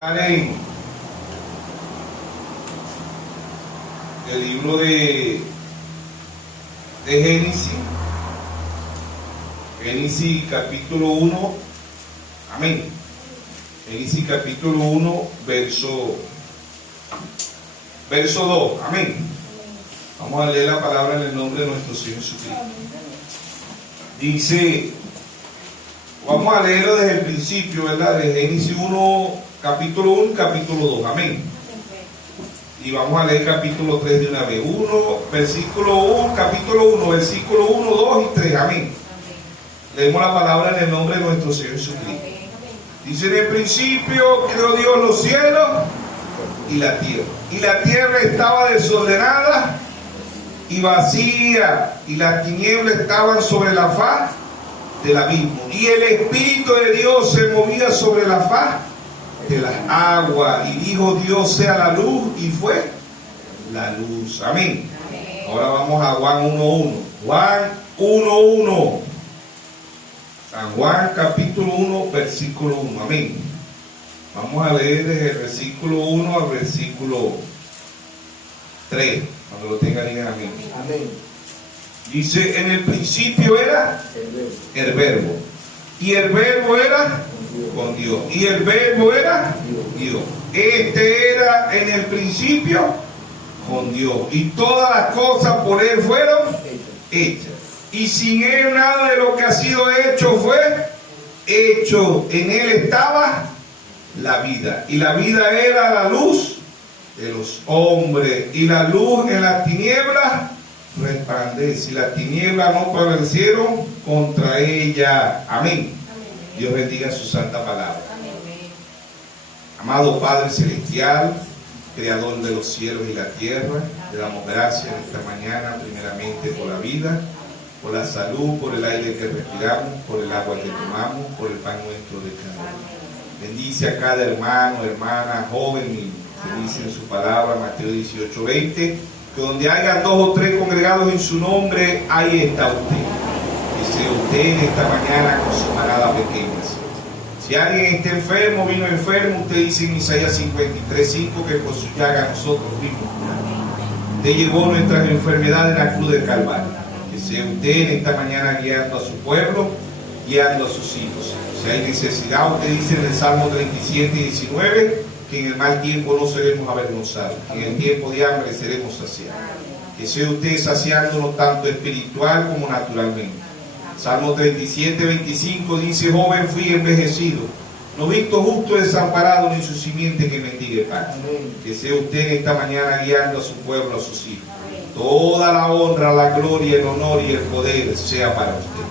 En el libro de Génesis capítulo 1, amén. Génesis capítulo 1, verso 2, amén. Vamos a leer la palabra en el nombre de nuestro Señor Jesucristo. Dice, vamos a leerlo desde el principio, ¿verdad? De Génesis 1, capítulo 1 y capítulo 2, amén. Y vamos a leer capítulo 3 de una vez. Capítulo 1, versículo 1, 2 y 3, amén. Leemos la palabra en el nombre de nuestro Señor Jesucristo. Dice: en el principio creó Dios los cielos y la tierra. Y la tierra estaba desordenada y vacía, y las tinieblas estaban sobre la faz del abismo. Y el Espíritu de Dios se movía sobre la faz de las aguas. Y dijo Dios: sea la luz, y fue la luz. Amén. Ahora vamos a Juan 1:1. Juan 1:1. San Juan capítulo 1, versículo 1. Amén. Vamos a leer desde el versículo 1 al versículo 3. Cuando lo tengan, digan amén. Amén. Dice: en el principio era el verbo. Y el verbo era con Dios. Y el verbo era Dios. Este era en el principio con Dios. Y todas las cosas por Él fueron hechas. Y sin Él nada de lo que ha sido hecho fue hecho. En Él estaba la vida. Y la vida era la luz de los hombres. Y la luz en las tinieblas resplandece. Y las tinieblas no prevalecieron contra ella. Amén. Dios bendiga su santa palabra. Amado Padre Celestial, Creador de los cielos y la tierra, le damos gracias esta mañana primeramente por la vida, por la salud, por el aire que respiramos, por el agua que tomamos, por el pan nuestro de cada día. Bendice a cada hermano, hermana, joven, y que dice en su palabra, Mateo 18:20, que donde haya 2 o 3 congregados en su nombre, ahí está usted. Que sea usted en esta mañana con su manada pequeña. Si alguien está enfermo, vino enfermo, usted dice en Isaías 53:5 que por su llaga nosotros fuimos curados. Usted llevó nuestras enfermedades en la cruz del Calvario. Que sea usted en esta mañana guiando a su pueblo, guiando a sus hijos. Si hay necesidad, usted dice en el Salmo 37:19 que en el mal tiempo no seremos avergonzados, que en el tiempo de hambre seremos saciados. Que sea usted saciándonos tanto espiritual como naturalmente. Salmo 37:25 dice: joven fui envejecido, no visto justo desamparado ni su simiente que mendigue pan. Que sea usted en esta mañana guiando a su pueblo, a sus hijos. Toda la honra, la gloria, el honor y el poder sea para usted.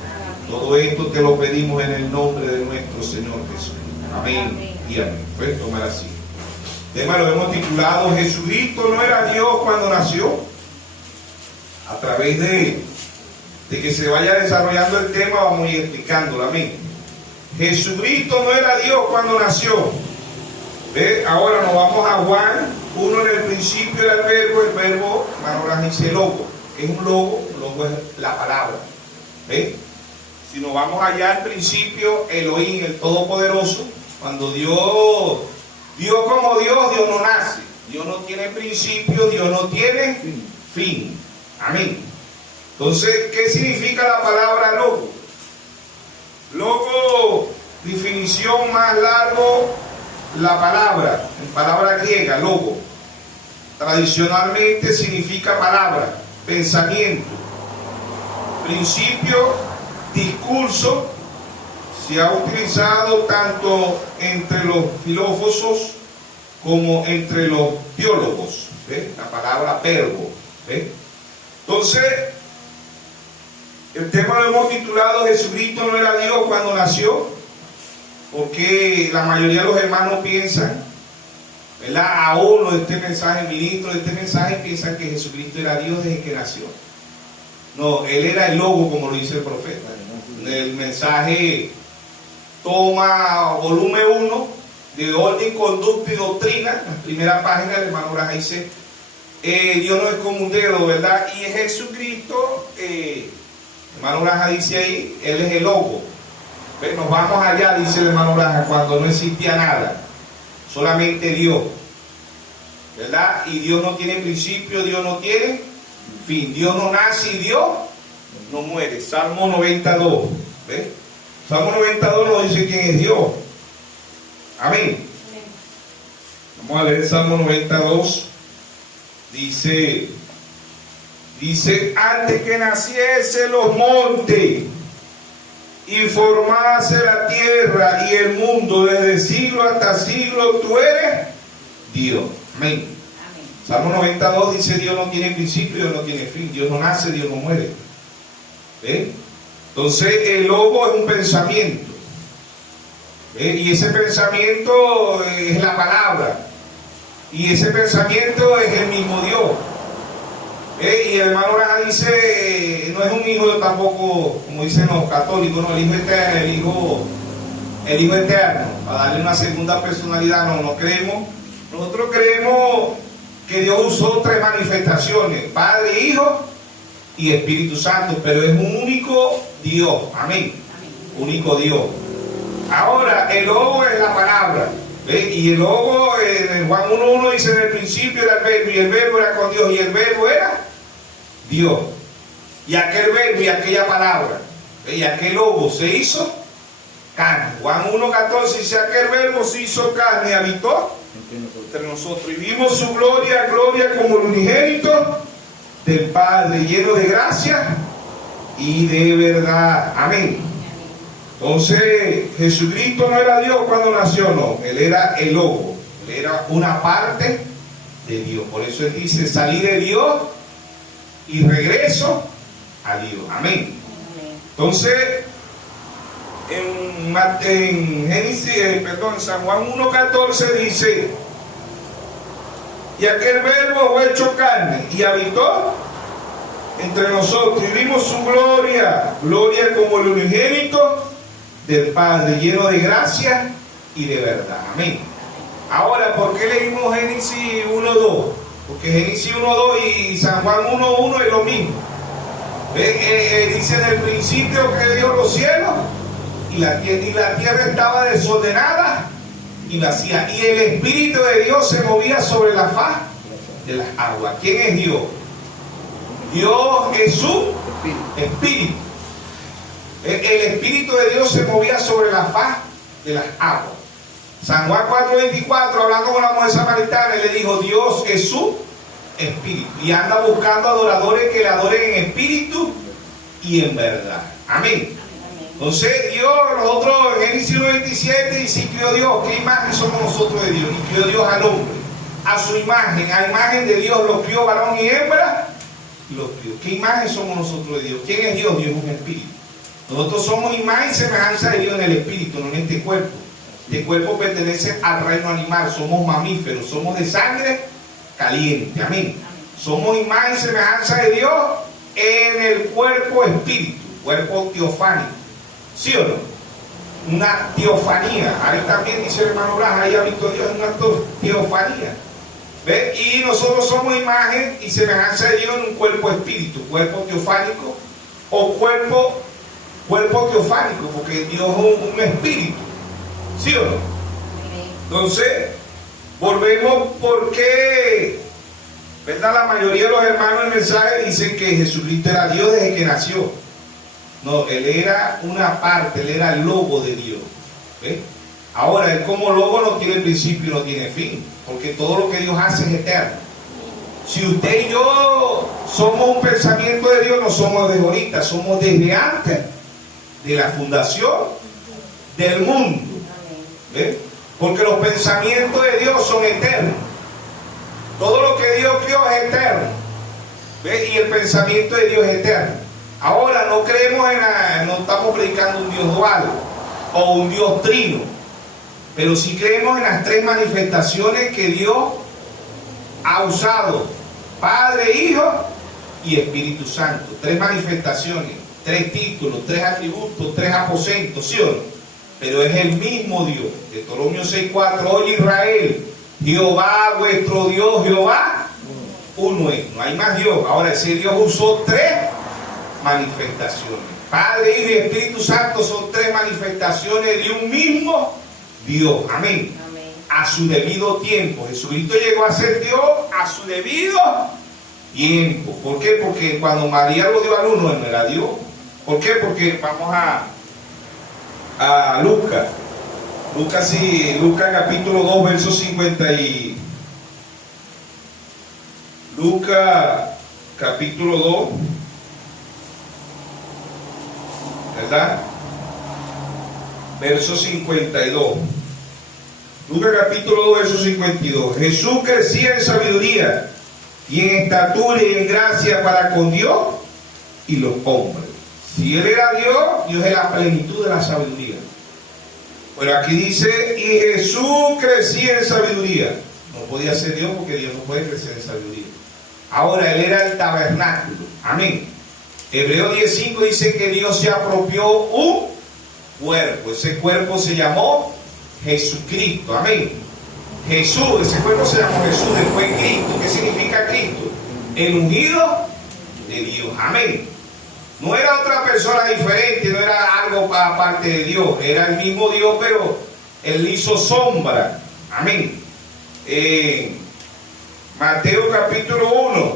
Todo esto te lo pedimos en el nombre de nuestro Señor Jesús. Amén y amén. Pues tomar así. El tema lo hemos titulado: Jesucristo no era Dios cuando nació. A través de que se vaya desarrollando el tema, vamos a ir explicándolo. Amén. Jesucristo no era Dios cuando nació. ¿Ve? Ahora nos vamos a Juan 1. En el principio era el verbo, ahora dice logo. Es un logo es la palabra. ¿Ve? Si nos vamos allá al principio, Elohim, el Todopoderoso, cuando Dios como Dios no nace. Dios no tiene principio, Dios no tiene fin. Amén. Entonces, ¿qué significa la palabra logo? Logo, definición más largo, la palabra, en palabra griega, logo. Tradicionalmente significa palabra, pensamiento, principio, discurso. Se ha utilizado tanto entre los filósofos como entre los teólogos. ¿Ve? La palabra verbo. ¿Ve? Entonces, el tema lo hemos titulado: Jesucristo no era Dios cuando nació, porque la mayoría de los hermanos piensan, ¿verdad? Aún de este mensaje, ministros de este mensaje, piensan que Jesucristo era Dios desde que nació. No, Él era el logo, como lo dice el profeta. El mensaje toma volumen 1 de orden, conducta y doctrina. La primera página, el hermano Braja dice: Dios no es como un dedo, ¿verdad? Y es Jesucristo. Hermano Braja dice ahí, Él es el logo. Nos vamos allá, dice el hermano Braja, cuando no existía nada. solamente Dios, ¿verdad? Y Dios no tiene principio, Dios no tiene fin, Dios no nace y Dios no muere. Salmo 92, ¿ves? Salmo 92 nos dice quién es Dios. Amén. Vamos a leer Salmo 92. Dice, antes que naciese los montes y formase la tierra y el mundo, desde siglo hasta siglo, tú eres Dios. Amén. Salmo 92 dice, Dios no tiene principio, Dios no tiene fin, Dios no nace, Dios no muere. ¿Ven? Entonces el logo es un pensamiento. ¿Ven? Y ese pensamiento es la palabra. Y ese pensamiento es el mismo Dios. Y el hermano Braga dice, no es un hijo tampoco, como dicen los católicos, no, el hijo eterno, el hijo eterno, para darle una segunda personalidad. No creemos. Nosotros creemos que Dios usó tres manifestaciones: Padre, Hijo y Espíritu Santo, pero es un único Dios. Amén. Único Dios. Ahora, el logo es la palabra. Y el logo en Juan 1:1 dice, en el principio era el verbo, y el verbo era con Dios, y el verbo era Dios. Y aquel verbo y aquella palabra, y aquel logo se hizo carne. Juan 1:14 dice, aquel verbo se hizo carne y habitó entre nosotros, y vimos su gloria, gloria como el unigénito del Padre, lleno de gracia y de verdad. Amén. Entonces, Jesucristo no era Dios cuando nació, no. Él era el logo. Él era una parte de Dios. Por eso Él dice, salí de Dios y regreso a Dios. Amén. Entonces, en San Juan 1:14 dice, y aquel verbo fue hecho carne y habitó entre nosotros, y vimos su gloria, gloria como el unigénito del Padre, lleno de gracia y de verdad. Amén. Ahora, ¿por qué leímos Génesis 1:2? Porque Génesis 1:2 y San Juan 1:1 es lo mismo. Dice, en el principio creó los cielos y la tierra estaba desordenada y vacía, y el Espíritu de Dios se movía sobre la faz de las aguas. ¿Quién es Dios? Dios es su Espíritu. El Espíritu de Dios se movía sobre la faz de las aguas. San Juan 4:24, hablando con la mujer samaritana, le dijo, Dios es su Espíritu, y anda buscando adoradores que le adoren en espíritu y en verdad. Amén. Entonces Dios, nosotros en Génesis 1:27 dice, crió Dios, ¿qué imagen somos nosotros de Dios? Y crió Dios al hombre, a su imagen, a imagen de Dios los crió, varón y hembra, y los crió. ¿Qué imagen somos nosotros de Dios? ¿Quién es Dios? Dios es un espíritu. Nosotros somos imagen y semejanza de Dios en el espíritu, no en este cuerpo. Este cuerpo pertenece al reino animal, somos mamíferos, somos de sangre caliente. Amén. Somos imagen y semejanza de Dios en el cuerpo espíritu, cuerpo teofánico. ¿Sí o no? Una teofanía. Ahí también dice el hermano Blas, ahí ha visto Dios en una teofanía. ¿Ve? Y nosotros somos imagen y semejanza de Dios en un cuerpo espíritu, cuerpo teofánico o cuerpo teofánico, porque Dios es un espíritu. ¿Sí o no? Entonces, volvemos porque, ¿verdad? La mayoría de los hermanos del mensaje dicen que Jesucristo era Dios desde que nació. No, Él era una parte, Él era el logo de Dios. ¿Ves? Ahora, Él como logo no tiene principio y no tiene fin, porque todo lo que Dios hace es eterno. Si usted y yo somos un pensamiento de Dios, no somos de ahorita, somos desde antes de la fundación del mundo. ¿Ves? Porque los pensamientos de Dios son eternos. Todo lo que Dios creó es eterno. ¿Ves? Y el pensamiento de Dios es eterno. Ahora no creemos no estamos predicando un Dios dual o un Dios trino, pero sí creemos en las tres manifestaciones que Dios ha usado: Padre, Hijo y Espíritu Santo. Tres manifestaciones, tres títulos, tres atributos, tres aposentos, ¿sí o no? Pero es el mismo Dios. Deuteronomio 6:4, oye Israel, Jehová vuestro Dios, Jehová uno es, no hay más Dios. Ahora ese Dios usó tres manifestaciones. Padre, Hijo y Espíritu Santo son tres manifestaciones de un mismo Dios. Amén. Amén. a su debido tiempo. Jesucristo llegó a ser Dios a su debido tiempo. ¿Por qué? Porque cuando María lo dio a luz, no era Dios. ¿Por qué? Porque vamos a Lucas. Lucas capítulo 2, verso 50 y... Lucas capítulo 2, ¿verdad? Verso 52. Lucas capítulo 2, verso 52. Jesús crecía en sabiduría y en estatura y en gracia para con Dios y los hombres. Si Él era Dios, Dios es la plenitud de la sabiduría. Pero aquí dice, y Jesús crecía en sabiduría. No podía ser Dios porque Dios no puede crecer en sabiduría. Ahora Él era el tabernáculo. Amén. Hebreos 10:5 dice que Dios se apropió un cuerpo. Ese cuerpo se llamó Jesucristo. Amén. Jesús, ese cuerpo se llamó Jesús, después Cristo. ¿Qué significa Cristo? El ungido de Dios. Amén. No era otra persona diferente, no era algo aparte de Dios. Era el mismo Dios, pero Él hizo sombra. Amén. Mateo capítulo 1,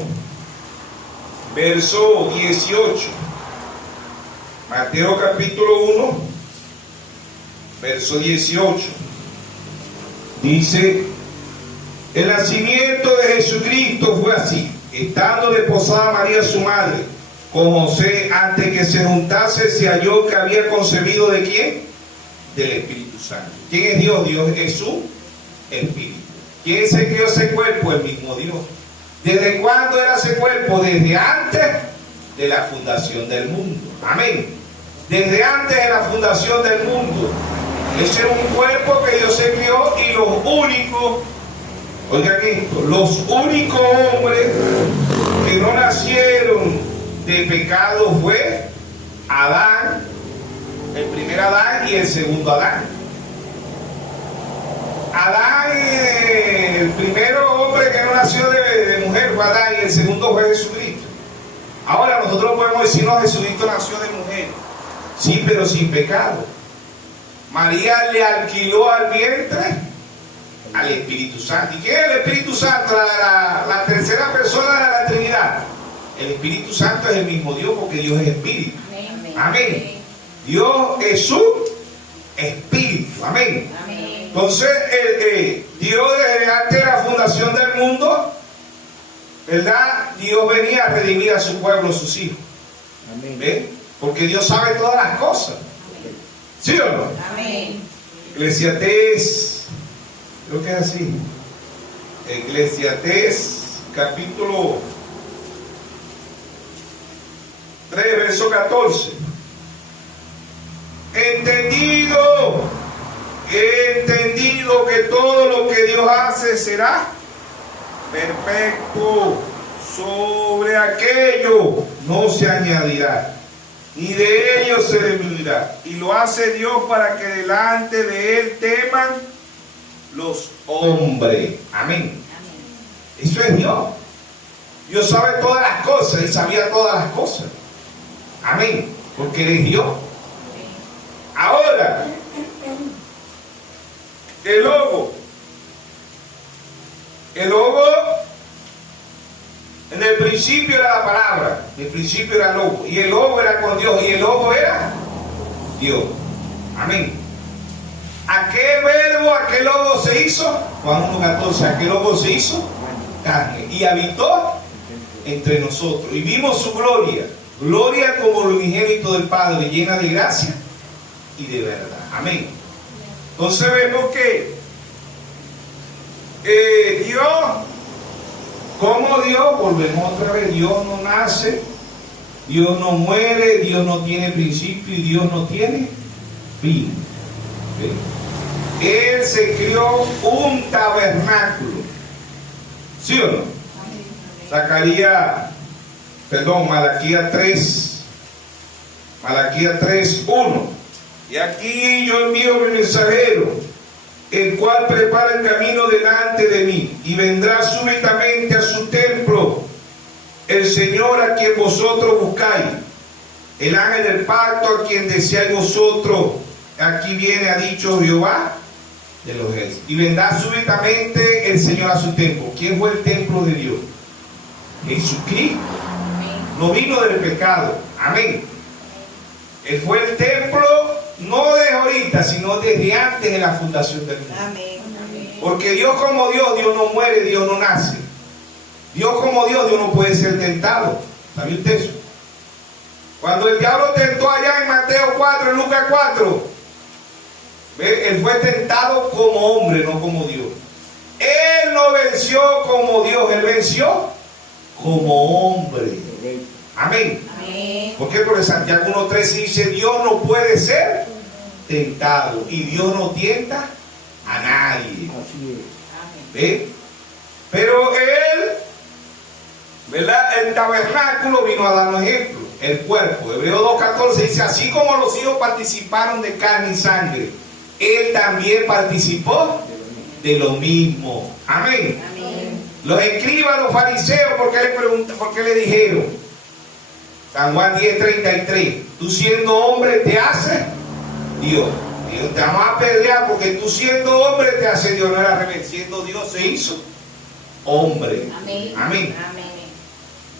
verso 18. Mateo capítulo 1, verso 18. Dice, el nacimiento de Jesucristo fue así. Estando desposada María su madre con José, antes que se juntase, se halló que había concebido ¿de quién? Del Espíritu Santo. ¿Quién es Dios? Dios es Jesús, Espíritu. ¿Quién se creó ese cuerpo? El mismo Dios. ¿Desde cuándo era ese cuerpo? Desde antes de la fundación del mundo. Amén. Desde antes de la fundación del mundo. Ese era un cuerpo que Dios se creó y los únicos, oigan esto, los únicos hombres que no nacieron de pecado fue Adán, el primer Adán y el segundo Adán. Adán, el primero hombre que no nació de mujer fue Adán y el segundo fue Jesucristo. Ahora nosotros podemos decir, no, Jesucristo nació de mujer. Sí, pero sin pecado. María le alquiló al vientre al Espíritu Santo. ¿Y quién es el Espíritu Santo? La tercera persona de la Trinidad. El Espíritu Santo es el mismo Dios porque Dios es Espíritu. Amén. Amén. Dios es su Espíritu. Amén. Amén. Entonces, Dios desde antes de la fundación del mundo, ¿verdad? Dios venía a redimir a su pueblo, sus hijos. Amén. ¿Ven? Porque Dios sabe todas las cosas. ¿Sí o no? Amén. Eclesiastés, creo que es así. Eclesiastés, capítulo 3, verso 14. He entendido que todo lo que Dios hace será perfecto. Sobre aquello no se añadirá, ni de ellos se disminuirá. Y lo hace Dios para que delante de Él teman los hombres. Amén. Eso es Dios. Dios sabe todas las cosas. Él sabía todas las cosas. Amén. Porque Él es Dios. Ahora, el lobo. El lobo, en el principio era la palabra, en el principio era el lobo, y el lobo era con Dios, y el lobo era Dios. Amén. Aquel verbo, aquel lobo se hizo, Juan 1:14, aquel lobo se hizo carne y habitó entre nosotros, y vimos su gloria, gloria como el unigénito del Padre, llena de gracia y de verdad. Amén. Entonces vemos que Dios, como Dios, volvemos otra vez, Dios no nace, Dios no muere, Dios no tiene principio y Dios no tiene fin. ¿Sí? Él se creó un tabernáculo. ¿Sí o no? Malaquías 3:1. Y aquí yo envío mi mensajero, el cual prepara el camino delante de mí, y vendrá súbitamente a su templo el Señor a quien vosotros buscáis, el ángel del pacto a quien deseáis vosotros. Aquí viene, ha dicho Jehová de los ejércitos. Y vendrá súbitamente el Señor a su templo. ¿Quién fue el templo de Dios? Jesucristo. No vino del pecado. Amén. Él fue el templo no de ahorita, sino desde antes de la fundación del mundo. Amén. Porque Dios como Dios, Dios no muere, Dios no nace. Dios como Dios, Dios no puede ser tentado. ¿Sabe usted eso? Cuando el diablo tentó allá en Mateo 4, en Lucas 4, ¿ve? Él fue tentado como hombre, no como Dios. Él no venció como Dios, él venció como hombre. Amén. Amén. ¿Por qué? Porque Santiago 1.13 dice: Dios no puede ser tentado y Dios no tienta a nadie. ¿Ve? Pero él, ¿verdad? El tabernáculo vino a darnos ejemplo. El cuerpo, Hebreos 2.14 dice: así como los hijos participaron de carne y sangre, él también participó de lo mismo. Amén. Amén. Los escribas, los fariseos, ¿por qué le dijeron? San Juan 10.33: tú siendo hombre te hace Dios. Dios, te vamos a pelear porque tú siendo hombre te hace Dios. No era al revés, siendo Dios se hizo hombre. Amén. Amén. Amén.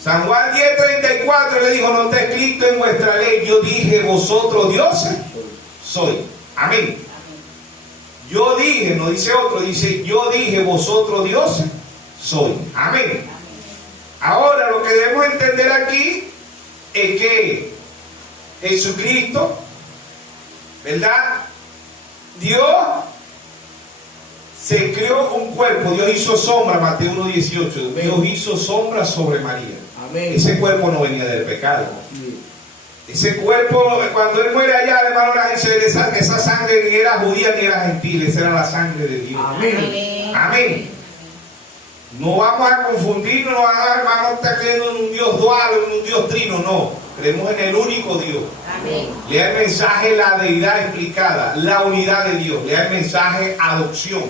San Juan 10.34 le dijo: no está escrito en vuestra ley, yo dije, vosotros dioses soy. Amén. Yo dije, no dice otro, dice yo dije, vosotros dioses soy. Amén. Ahora lo que debemos entender aquí es que Jesucristo, ¿verdad? Dios se creó un cuerpo, Dios hizo sombra, Mateo 1.18, Dios hizo sombra sobre María. Amén. Ese cuerpo no venía del pecado. Ese cuerpo, cuando él muere allá, hermano, esa sangre ni era judía ni era gentil, esa era la sangre de Dios. Amén. Amén. No vamos a confundirnos, no vamos a estar creyendo en un Dios dual, en un Dios trino, no. Creemos en el único Dios. Amén. Lea el mensaje, la deidad explicada, la unidad de Dios. Lea el mensaje, adopción.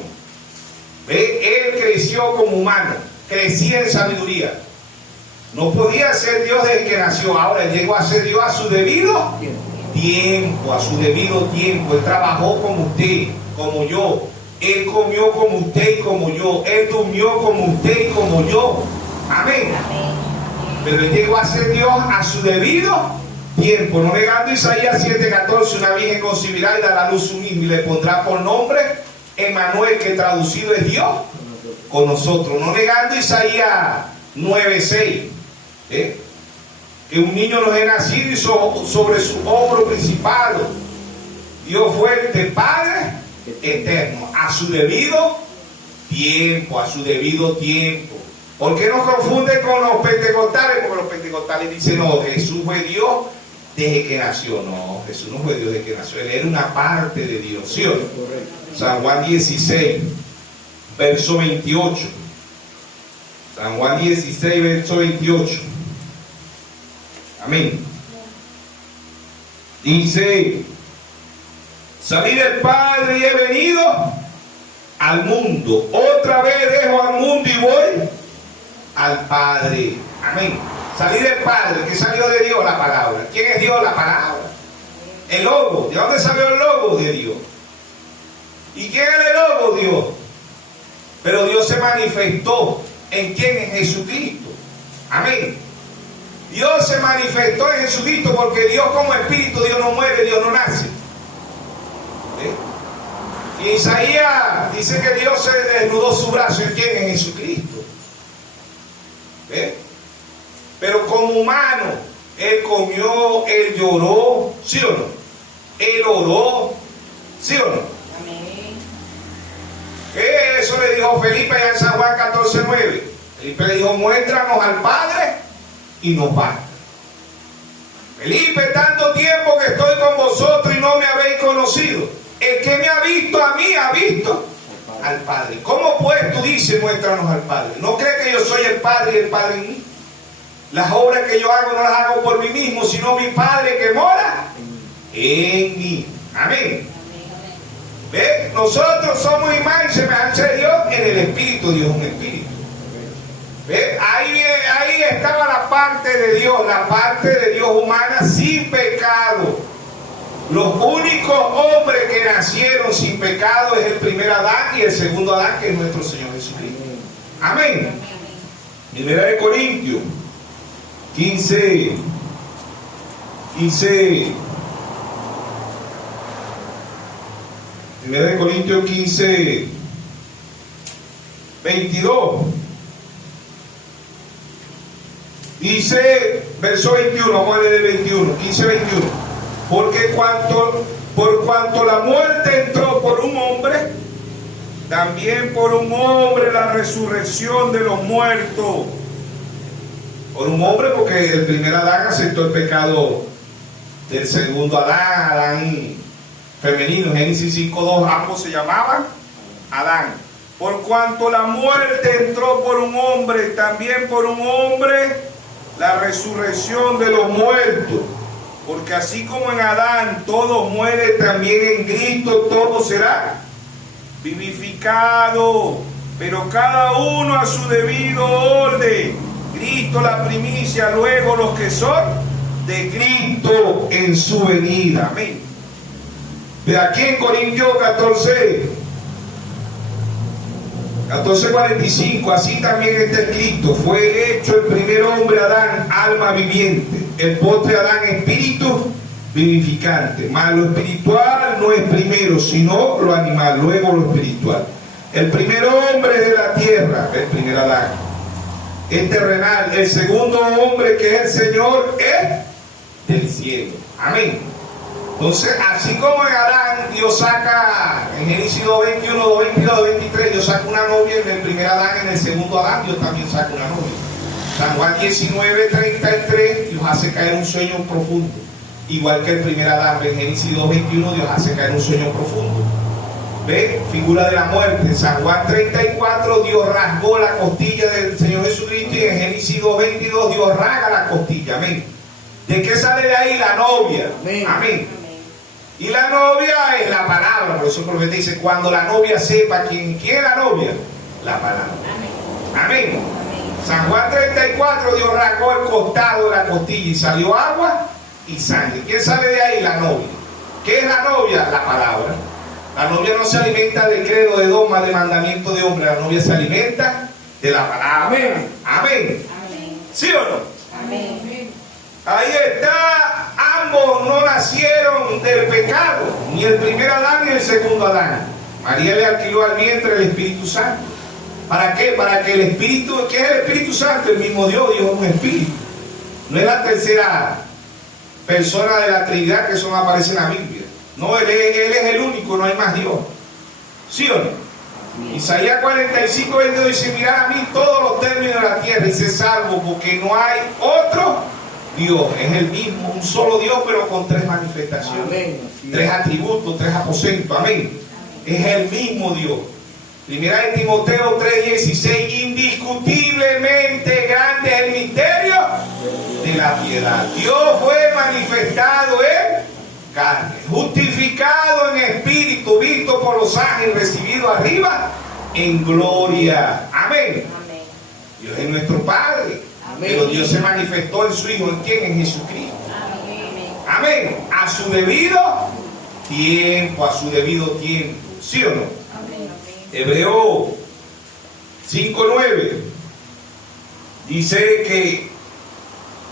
¿Ve? Él creció como humano, crecía en sabiduría. No podía ser Dios desde que nació. Ahora él llegó a ser Dios a su debido tiempo, a su debido tiempo. Él trabajó como usted, como yo. Él comió como usted y como yo. Él durmió como usted y como yo. Amén. Pero él llegó a ser Dios a su debido tiempo. No negando Isaías 7:14, una virgen concebirá y dará a luz un hijo y le pondrá por nombre Emmanuel, que traducido es Dios con nosotros. No negando Isaías 9:6. Que un niño nos es nacido y sobre su hombro principado Dios fuerte, Padre eterno, a su debido tiempo, a su debido tiempo. ¿Por qué nos confunden con los pentecostales? Porque los pentecostales dicen: no, Jesús fue Dios desde que nació. No, Jesús no fue Dios desde que nació, él era una parte de Dios, ¿sí o no? San Juan 16, verso 28. San Juan 16, verso 28. Amén. Dice: salí del Padre y he venido al mundo. Otra vez dejo al mundo y voy al Padre. Amén. Salí del Padre. ¿Qué salió de Dios? La palabra. ¿Quién es Dios? La palabra. El logo. ¿De dónde salió el logo? De Dios. ¿Y quién es el logo? Dios. Pero Dios se manifestó en quién, en Jesucristo. Amén. Dios se manifestó en Jesucristo porque Dios como espíritu, Dios no muere, Dios no nace. Y Isaías dice que Dios se desnudó su brazo. ¿Y quién es Jesucristo? ¿Ve? Pero como humano, él comió, él lloró, ¿sí o no? Él oró, ¿sí o no? Amén. Eso le dijo Felipe allá en San Juan 14:9. Felipe le dijo: muéstranos al Padre y nos basta. Felipe, tanto tiempo que estoy con vosotros y no me habéis conocido. El que me ha visto a mí, ha visto al Padre. ¿Cómo pues tú dices, muéstranos al Padre? ¿No crees que yo soy el Padre y el Padre en mí? Las obras que yo hago no las hago por mí mismo, sino mi Padre que mora en mí. Amén. ¿Ve? Nosotros somos imagen y semejanza de Dios en el Espíritu. Dios es un Espíritu. ¿Ve? Ahí estaba la parte de Dios humana sin pecado. Los únicos hombres que nacieron sin pecado es el primer Adán y el segundo Adán, que es nuestro Señor Jesucristo. Amén. Primera de Corintios 15. Primera de Corintios 15, 22. Dice, verso 21, vamos a leer el 21, 15, 21. Porque por cuanto la muerte entró por un hombre, también por un hombre la resurrección de los muertos. Por un hombre, porque el primer Adán aceptó el pecado del segundo Adán, Adán femenino. Génesis 5:2, ambos se llamaban Adán. Por cuanto la muerte entró por un hombre, también por un hombre la resurrección de los muertos. Porque así como en Adán todo muere, también en Cristo todo será vivificado, pero cada uno a su debido orden. Cristo la primicia, luego los que son de Cristo en su venida. Amén. De aquí en Corintios 14:45, así también está escrito: fue hecho el primer hombre Adán, alma viviente, el postre Adán, espíritu vivificante. Mas lo espiritual no es primero, sino lo animal, luego lo espiritual. El primer hombre de la tierra, el primer Adán, es terrenal. El segundo hombre, que es el Señor, es del cielo. Amén. Entonces, así como en Adán Dios saca, en Génesis 2:21, 2:22, 2:23, Dios saca una novia en el primer Adán, en el segundo Adán Dios también saca una novia. San Juan 19:33, Dios hace caer un sueño profundo. Igual que el primer Adán, en Génesis 2:21, Dios hace caer un sueño profundo. ¿Ve? Figura de la muerte. En San Juan 34, Dios rasgó la costilla del Señor Jesucristo, y en Génesis 2:22, Dios rasga la costilla. Amén. ¿De qué sale de ahí? La novia. Amén. Amén. Y la novia es la palabra. Por eso el profeta dice: cuando la novia sepa quién es la novia, la palabra. Amén. Amén. San Juan 34, Dios rasgó el costado de la costilla y salió agua y sangre. ¿Quién sale de ahí? La novia. ¿Qué es la novia? La palabra. La novia no se alimenta de credo, de dogma, de mandamiento de hombre. La novia se alimenta de la palabra. Amén. Amén. Amén. ¿Sí o no? Amén. Ahí está. Ambos no nacieron del pecado, ni el primer Adán ni el segundo Adán. María le alquiló al vientre el Espíritu Santo. ¿Para qué? Para que el Espíritu, ¿qué es el Espíritu Santo? El mismo Dios. Dios es un Espíritu. No es la tercera persona de la Trinidad que solo aparece en la Biblia. No, él es el único, no hay más Dios. ¿Sí o no? Isaías 45:22 dice: mirad a mí todos los términos de la tierra y sé salvo, porque no hay otro Dios. Es el mismo, un solo Dios, pero con tres manifestaciones. Amén. Tres atributos, tres aposentos. Amén. Es el mismo Dios. Primera de Timoteo 3:16: indiscutiblemente grande es el misterio de la piedad. Dios fue manifestado en carne, justificado en espíritu, visto por los ángeles, recibido arriba en gloria. Amén. Amén. Dios es nuestro Padre. Amén. Pero Dios se manifestó en su Hijo. ¿En quién? En Jesucristo. Amén. Amén. A su debido tiempo, a su debido tiempo. ¿Sí o no? Amén. Hebreo 5:9 dice que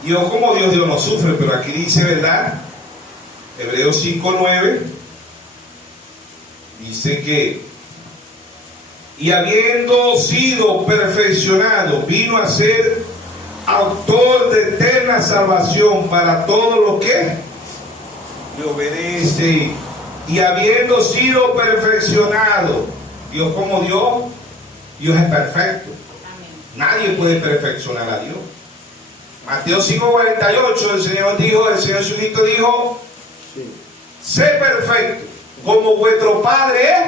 Dios, como Dios no sufre, pero aquí dice, ¿verdad? Hebreos 5:9 dice que: y habiendo sido perfeccionado, vino a ser autor de eterna salvación para todos los que le obedecen. Y habiendo sido perfeccionado, Dios como Dios es perfecto. Nadie puede perfeccionar a Dios. Mateo 5:48, el Señor Jesucristo dijo: sé perfecto, como vuestro Padre es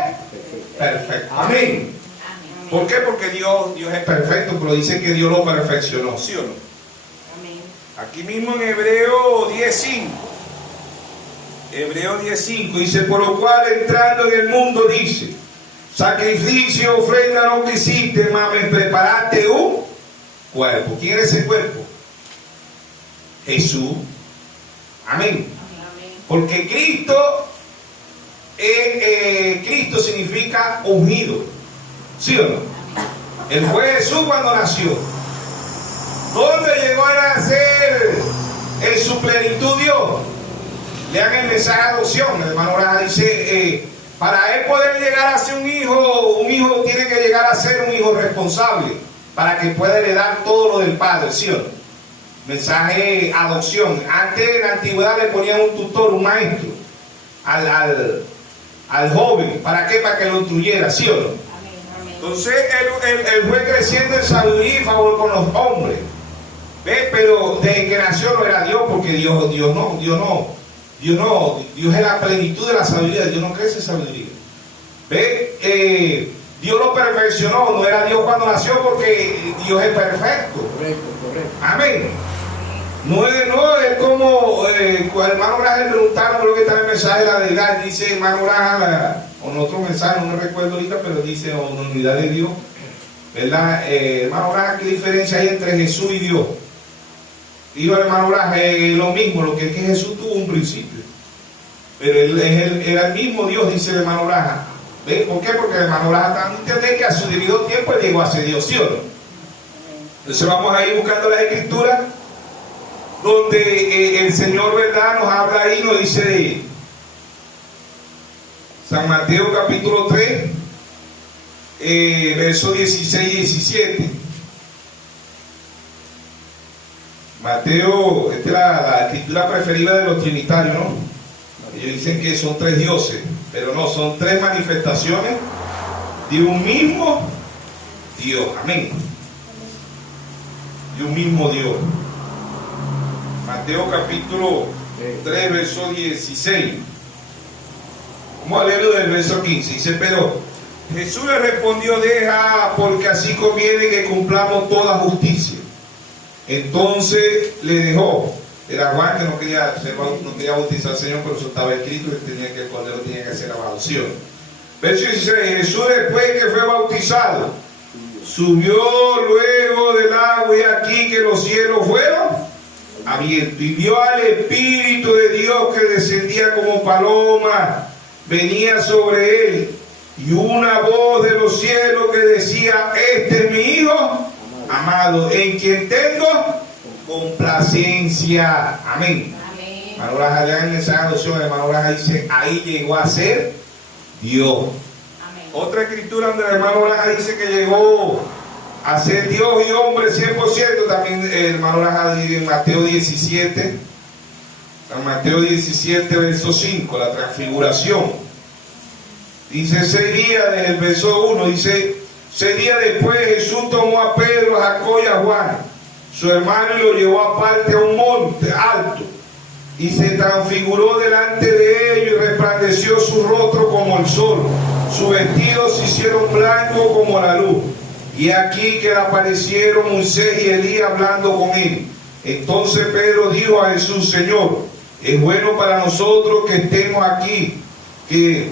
perfecto. Amén. ¿Por qué? Porque Dios es perfecto, pero dice que Dios lo perfeccionó. ¿Sí o no? Amén. Aquí mismo en Hebreo 10:5. Hebreo 10:5 dice: por lo cual, entrando en el mundo, dice: sacrificio, ofrenda no quisiste, mas me preparaste un cuerpo. ¿Quién es ese cuerpo? Jesús. Amén. Porque Cristo significa ungido, ¿sí o no? Él fue Jesús cuando nació. ¿Dónde llegó a nacer en su plenitud Dios? Lean el mensaje de adopción. El hermano Braja dice, para él poder llegar a ser un hijo tiene que llegar a ser un hijo responsable, para que pueda heredar todo lo del Padre, ¿sí o no? Mensaje adopción. Antes, en la antigüedad, le ponían un tutor, un maestro al joven. ¿Para qué? Para que lo instruyera, ¿sí o no? Entonces él fue creciendo en sabiduría y favor con los hombres. ¿Ve? Pero desde que nació no era Dios, porque Dios es la plenitud de la sabiduría. Dios no crece en sabiduría. ¿Ve? Dios lo perfeccionó, no era Dios cuando nació, porque Dios es perfecto. Correcto. Amén. No es como el hermano Braja le preguntaron, creo que está en el mensaje de la deidad, dice hermano Braja, o en otro mensaje, no me recuerdo ahorita, pero dice, o en la unidad de Dios, ¿verdad? Hermano Braja, ¿qué diferencia hay entre Jesús y Dios? Dijo el hermano Braja, lo mismo, lo que es que Jesús tuvo un principio, pero él era el mismo Dios, dice el hermano Braja. ¿Ve? ¿Por qué? Porque el hermano Braja está dando a entender que a su debido tiempo él llegó a ser Dios, ¿sí o no? Entonces vamos a ir buscando las escrituras donde el Señor, ¿verdad?, nos habla ahí, nos dice San Mateo capítulo 3, versos 16 y 17. Mateo, esta es la escritura preferida de los trinitarios, ¿no? Ellos dicen que son tres dioses, pero no, son tres manifestaciones de un mismo Dios. Amén. De un mismo Dios. Mateo capítulo 3, verso 16. Vamos a leerlo del verso 15. Dice, pero Jesús le respondió, deja, porque así conviene que cumplamos toda justicia. Entonces le dejó. Era Juan que no quería bautizar al Señor, pero eso estaba escrito que el Cordero tenía que hacer la adopción. Verso 16. Jesús, después que fue bautizado, subió luego del agua, y aquí que los cielos fueron abiertos, y vio al Espíritu de Dios que descendía como paloma, venía sobre él, y una voz de los cielos que decía, este es mi Hijo amado, en quien tengo complacencia. Amén. Hermano Braja, ya en esa adopción, hermano Braja dice, ahí llegó a ser Dios. Amén. Otra escritura donde el hermano Braja dice que llegó a ser Dios y hombre 100%, también el hermano Braja dice en Mateo 17, San Mateo 17, verso 5, la transfiguración. Dice, ese día, desde el verso 1, dice, ese día después Jesús tomó a Pedro, a Jacob y a Juan, su hermano, y lo llevó aparte a un monte alto, y se transfiguró delante de ellos, y resplandeció su rostro como el sol, sus vestidos se hicieron blancos como la luz. Y aquí que le aparecieron Moisés y Elías hablando con él. Entonces Pedro dijo a Jesús, Señor, es bueno para nosotros que estemos aquí, que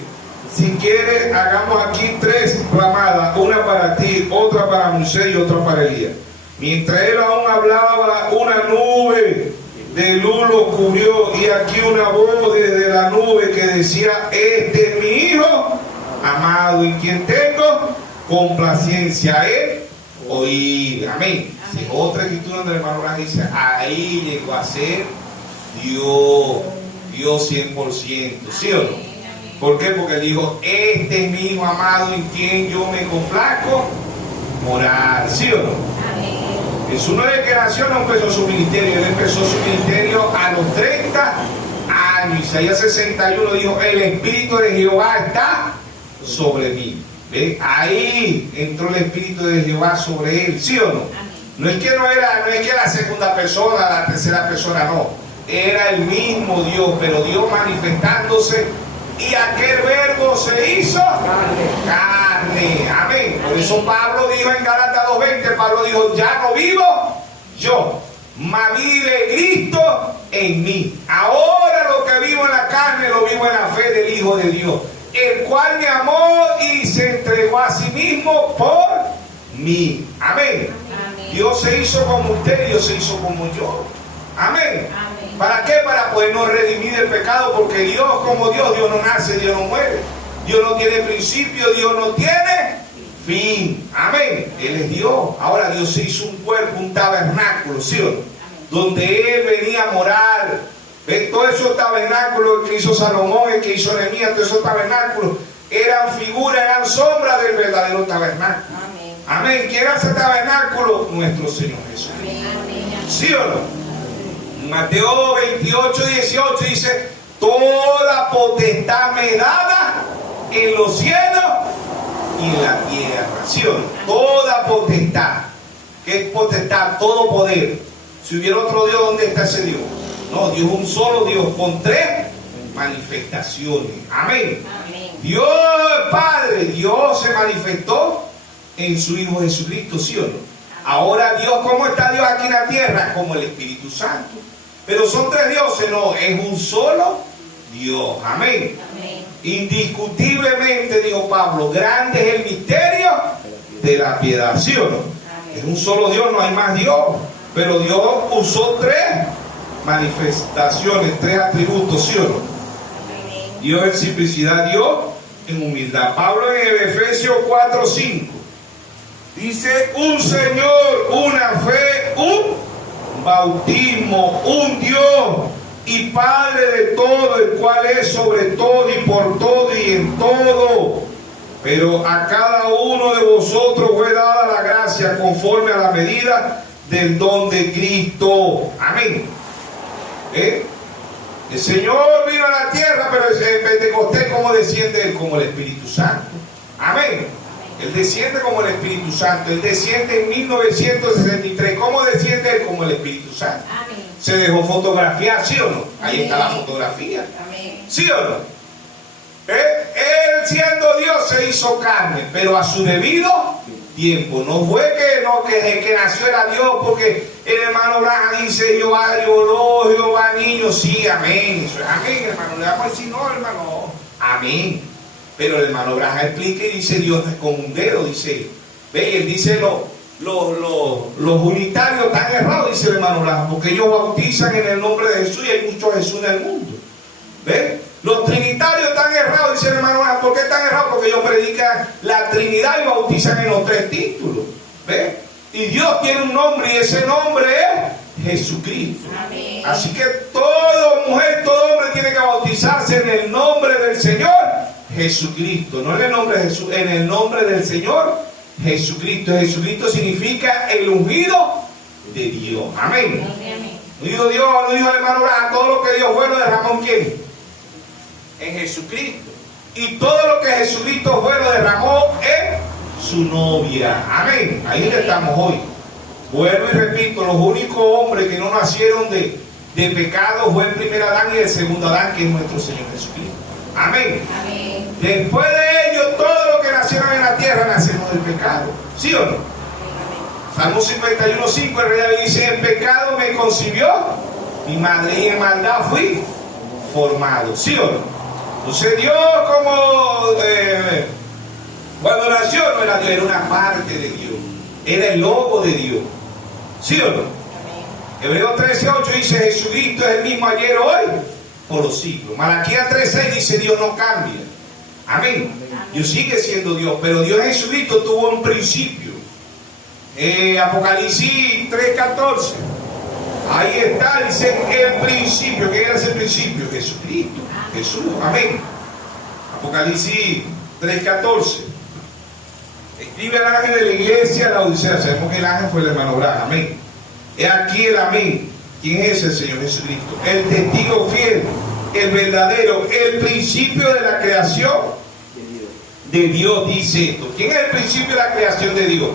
si quieres hagamos aquí tres ramadas, una para ti, otra para Moisés y otra para Elías. Mientras él aún hablaba, una nube de luz lo cubrió, y aquí una voz desde la nube que decía, este es mi Hijo amado, en quien tengo complacencia. Él oír. Amén. Si otra escritura donde el hermano Braja dice, ahí llegó a ser Dios 100%, ¿sí o no? ¿Por qué? Porque él dijo, este es mi Hijo amado en quien yo me complazco morar, ¿sí o no? Jesús no es que nació, no empezó su ministerio, él empezó su ministerio a los 30 años. Isaías 61 dijo, el Espíritu de Jehová está sobre mí. ¿Ve? Ahí entró el Espíritu de Jehová sobre él, ¿sí o no? No es que la segunda persona, la tercera persona, no. Era el mismo Dios, pero Dios manifestándose, y aquel verbo se hizo carne. Amén. Por eso Pablo dijo en Gálatas 2:20, Pablo dijo, ya no vivo yo, mas vive Cristo en mí. Ahora lo que vivo en la carne lo vivo en la fe del Hijo de Dios, el cual me amó y se entregó a sí mismo por mí. Amén. Amén. Dios se hizo como usted, Dios se hizo como yo. Amén. Amén. ¿Para qué? Para podernos redimir del pecado, porque Dios como Dios, Dios no nace, Dios no muere. Dios no tiene principio, Dios no tiene fin. Amén. Él es Dios. Ahora Dios se hizo un cuerpo, un tabernáculo, ¿sí o no? Donde Él venía a morar. ¿Ven? Todos esos tabernáculos que hizo Salomón, el que hizo Nehemías, todos esos tabernáculos eran figuras, eran sombras del verdadero tabernáculo. Amén. Amén. ¿Quién hace tabernáculo? Nuestro Señor Jesús. ¿Sí o no? Mateo 28, 18 dice: toda potestad me dada en los cielos y en la tierra. ¿Sí o no? Toda potestad. ¿Qué es potestad? Todo poder. Si hubiera otro Dios, ¿dónde está ese Dios? No, Dios es un solo Dios con tres manifestaciones. Amén. Amén. Dios Padre, Dios se manifestó en su Hijo Jesucristo, ¿sí o no? Ahora Dios, ¿cómo está Dios aquí en la tierra? Como el Espíritu Santo. Pero son tres dioses, no, es un solo Dios. Amén. Amén. Indiscutiblemente, dijo Pablo, grande es el misterio de la piedad, ¿sí o no? Amén. Es un solo Dios, no hay más Dios. Pero Dios usó tres manifestaciones, tres atributos, ¿sí o no? Amén. Dios en simplicidad, Dios en humildad. Pablo en Efesios 4:5 dice: un Señor, una fe, un bautismo, un Dios y Padre de todo, el cual es sobre todo y por todo y en todo. Pero a cada uno de vosotros fue dada la gracia conforme a la medida del don de Cristo. Amén. El Señor vino a la tierra, pero en Pentecostés, ¿cómo desciende Él? Como el Espíritu Santo. Amén. Él desciende como el Espíritu Santo. Él desciende en 1963. ¿Cómo desciende Él? Como el Espíritu Santo. Amén. Se dejó fotografiar, ¿sí o no? Ahí Amén. Está la fotografía. Amén. ¿Sí o no? Él siendo Dios se hizo carne, pero a su debido tiempo. No fue que nació era Dios, porque el hermano Branham dice: Jehová lloró, Jehová niño. Sí, amén. Eso es amén, hermano. Le vamos a decir: no, hermano. Amén. Pero el hermano Branham explica y dice: Dios no es como un dedo. Dice, ve, él dice: los unitarios están errados, dice el hermano Branham, porque ellos bautizan en el nombre de Jesús y hay muchos Jesús en el mundo. ¿Ve? Los trinitarios están errados, dice el hermano Branham. ¿Por qué están errados? Porque ellos predican la Trinidad y bautizan en los tres títulos. ¿Ve? Y Dios tiene un nombre y ese nombre es Jesucristo. Amén. Así que toda mujer, todo hombre tiene que bautizarse en el nombre del Señor Jesucristo, no en el nombre de Jesús, en el nombre del Señor Jesucristo. Jesucristo significa el ungido de Dios. Amén. Amén. Ungido Dios, lo dijo el hermano Branham: todo lo que Dios fue lo derramó en ¿quién? En Jesucristo. Y todo lo que Jesucristo fue lo derramó en su novia. Amén. Ahí estamos hoy. Vuelvo y repito: los únicos hombres que no nacieron de pecado fue el primer Adán y el segundo Adán, que es nuestro Señor Jesucristo. Amén. Amén. Después de ellos, todos los que nacieron en la tierra nacieron del pecado. ¿Sí o no? Amén. Salmo 51:5, el rey David dice: en pecado me concibió mi madre y en maldad fui formado. ¿Sí o no? Entonces Dios, como cuando nació, no era Dios, era una parte de Dios, era el logo de Dios. ¿Sí o no? Amén. Hebreos 13:8 dice: Jesucristo es el mismo ayer, hoy, por los siglos. Malaquías 3:6 dice: Dios no cambia. Amén. Amén. Dios sigue siendo Dios, pero Dios Jesucristo tuvo un principio. Apocalipsis 3:14. Ahí está, dice el principio. ¿Qué era ese principio? Jesucristo. Jesús. Amén. Apocalipsis 3:14. Escribe al ángel de la iglesia de la Odisea. Sabemos que el ángel fue el hermano Branham. Amén. He aquí el amén. ¿Quién es el Señor Jesucristo? El testigo fiel, el verdadero, el principio de la creación de Dios, dice esto. ¿Quién es el principio de la creación de Dios?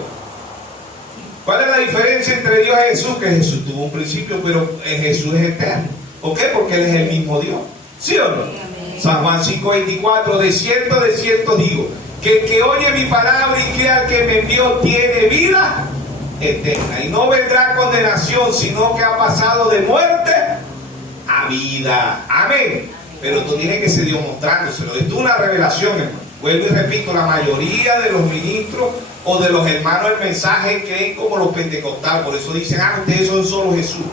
¿Cuál es la diferencia entre Dios y Jesús? Que Jesús tuvo un principio, pero Jesús es eterno. ¿Por qué? Porque Él es el mismo Dios. ¿Sí o no? Amén. San Juan 5:24, de cierto digo, que el que oye mi palabra y crea al que me envió tiene vida eterna y no vendrá condenación, sino que ha pasado de muerte a vida. Amén. Pero esto tiene que ser Dios mostrándoselo. Esto es una revelación, hermano. Vuelvo y repito: la mayoría de los ministros o de los hermanos del mensaje creen como los pentecostales. Por eso dicen: ustedes son solo Jesús.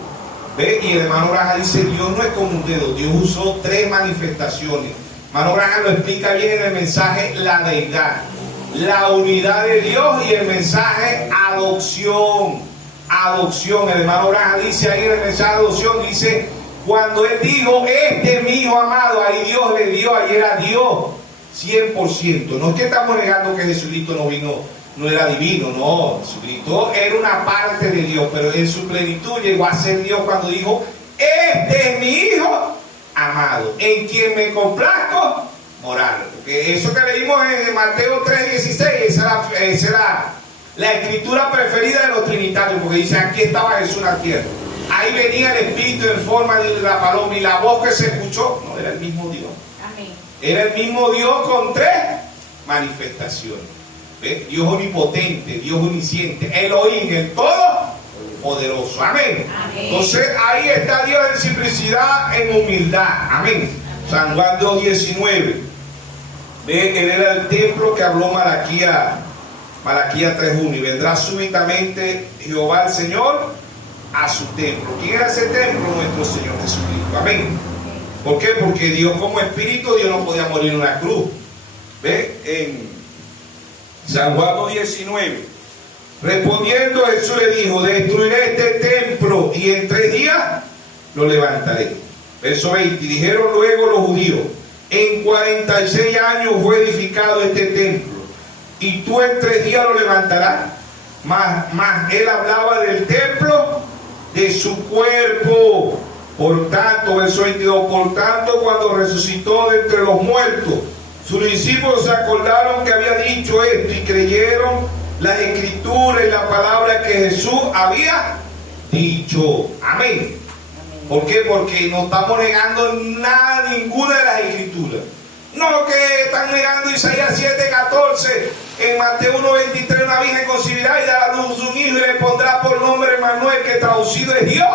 ¿Ve? Y el hermano Branham dice, Dios no es como un dedo, Dios usó 3 manifestaciones. Hermano Branham lo explica bien en el mensaje la deidad, la unidad de Dios y el mensaje adopción. Adopción, el hermano Branham dice ahí en el mensaje de adopción, dice, cuando él dijo, este es mi hijo amado, ahí Dios le dio, ahí era Dios, 100%. No es que estamos negando que Jesucristo no vino, no era divino, no, Jesucristo era una parte de Dios, pero en su plenitud llegó a ser Dios cuando dijo, este es mi hijo amado, en quien me complazco morar. Porque eso que leímos en Mateo 3:16, esa era la escritura preferida de los trinitarios, porque dice, aquí estaba Jesús en la tierra. Ahí venía el Espíritu en forma de la paloma y la voz que se escuchó, no era el mismo Dios. Amén. Era el mismo Dios con 3 manifestaciones. ¿Ves? Dios omnipotente, Dios omnisciente, Elohim, el todopoderoso. Amén. Amén. Entonces ahí está Dios en simplicidad, en humildad. Amén. San Juan 2:19. Ve, él era el templo que habló Malaquías 3:1. Y vendrá súbitamente Jehová el Señor a su templo. ¿Quién era ese templo? Nuestro Señor Jesucristo. Amén. ¿Por qué? Porque Dios como espíritu, Dios no podía morir en una cruz. ¿Ve? En San Juan 2:19. Respondiendo Jesús le dijo, destruiré este templo y en 3 días lo levantaré. Verso 20. Dijeron luego los judíos, en 46 años fue edificado este templo y tú en 3 días lo levantarás. Mas él hablaba del templo de su cuerpo. Por tanto, verso 22, por tanto, cuando resucitó de entre los muertos, sus discípulos se acordaron que había dicho esto y creyeron las escrituras y la palabra que Jesús había dicho. Amén. ¿Por qué? Porque no estamos negando nada, ninguna de las escrituras. No que están negando Isaías 7:14, en Mateo 1:23, una virgen concebirá y dará a luz un hijo y le pondrá por nombre Emmanuel, que traducido es Dios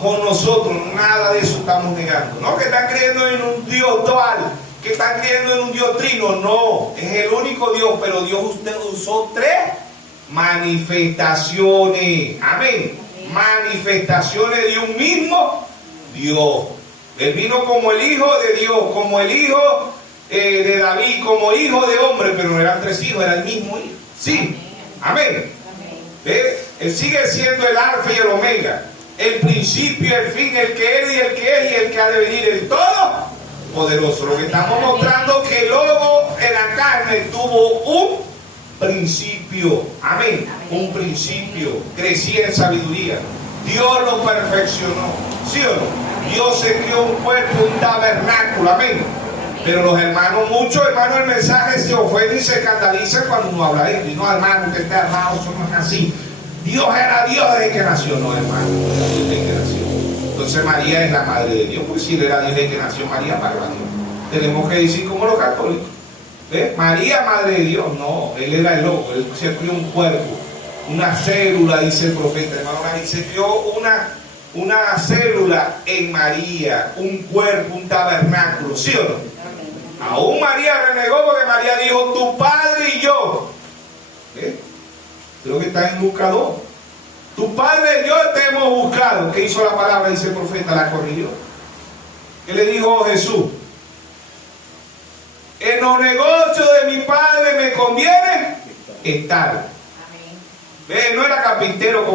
con nosotros. Nada de eso estamos negando. No que están creyendo en un Dios dual, que están creyendo en un Dios trino. No, es el único Dios, pero Dios usted usó 3 manifestaciones. Amén. Manifestaciones de un mismo Dios. Él vino como el Hijo de Dios, como el Hijo de David, como hijo de hombre, pero no eran 3 hijos, era el mismo hijo. Sí. Amén. Él sigue siendo el alfa y el omega, el principio y el fin, el que era y el que es y el que ha de venir, el todopoderoso. Lo que estamos mostrando es que el Logo en la carne tuvo un principio. Amén. Un principio. Crecía en sabiduría. Dios lo perfeccionó. ¿Sí o no? Dios se creó un cuerpo, un tabernáculo. Amén. Pero los hermanos, muchos hermanos del mensaje se ofenden y se escandalizan cuando uno habla de esto. Y no, hermano, usted está armado, somos así. Dios era Dios desde que nació. No, hermano, desde que nació. Entonces María es la madre de Dios. Pues si él era Dios desde que nació, María para Dios. Tenemos que decir como los católicos. ¿Ves? María, madre de Dios. No, él era el loco. Él se creó un cuerpo, una célula, dice el profeta. Hermano, y se creó una célula en María, un cuerpo, un tabernáculo. ¿Sí o no? Aún María renegó porque María dijo, tu padre y yo. ¿Ves? Creo que está en Lucas 2. Tu padre y yo te hemos buscado. ¿Qué hizo la palabra? Dice el profeta, la corrigió. ¿Qué le dijo Jesús? En los negocios de mi padre me conviene estar. ¿Ves? No era carpintero como